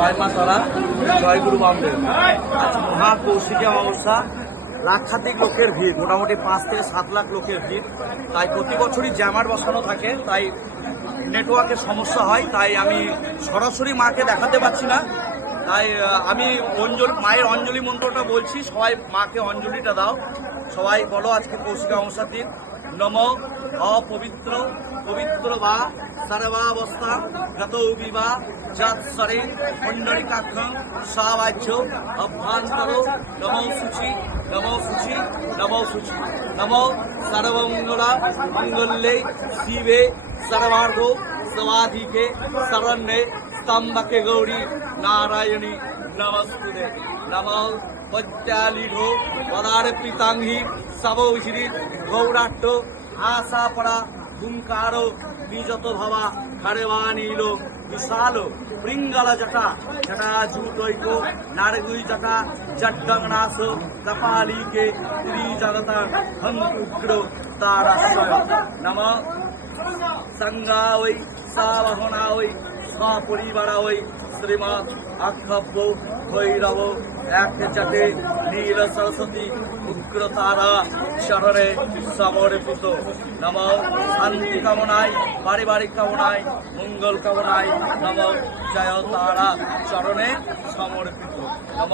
জয় মা তারা, জয় গুরু বামদেব। আজ মহা কৌশিকী অমাবস্যা, লাক্ষাধিক লোকের ভিড়, মোটামুটি 5 থেকে 7 লাখ লোকের ভিড়। তাই প্রতি বছরই জ্যামার বসানো থাকে, তাই নেটওয়ার্কের সমস্যা হয়, তাই আমি সরাসরি মাকে দেখাতে পারছি না। তাই আমি মায়ের অঞ্জলি মন্ত্রটা বলছি, সবাই মাকে অঞ্জলিটা দাও। সবাই বলো আজকে কৌশিকী অমাবস্যার দিন। নম অপবিত্র পবিত্র বা সর্বাবস্থা গত বিবা যৎসরে পুণ্ডরিকাক্ষং সাবাহ্য অভ্যন্তর নমো শুচি নমো শুচি নমো শুচি নমো সর্বমঙ্গলা মঙ্গলে শিবে সর্বার্থ সমাধিকে শরণ্যে স্তম্ভকে গৌরী নারায়ণী নমস্তুতে। নমো পদ্যালিঢো পদার পিতাঙ্গি সবৌষিরি গৌরাট্ট আশা পড়া হুঙ্কার বিজত ভবা খারেবানীল বিশাল বৃঙ্গল জটা জটা জুটৈক নারগুই জটা জড্ডংনাশ কপালীকে ত্রিজগতা হন্তুগ্র তারাশয় নম সংজ্ঞা ওই সাবহনা ওই সপরিবারা ওই শ্রীমৎ আক্ষব্য ভৈরব এক জটে নীল সরস্বতী উগ্র তারা শরণে সমর্পিত। নম শান্তি কামনায়, পারিবারিক কামনায়, মঙ্গল কামনায় নম জয় তারা চরণে সমর্পিত। নম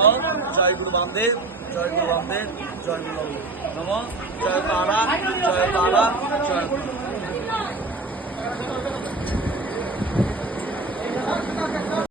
জয় গুরু বামদেব, জয় গুরু বামদেব, জয় গুরু বামদেব। নম জয় তারা, জয় তারা, জয় গুরু।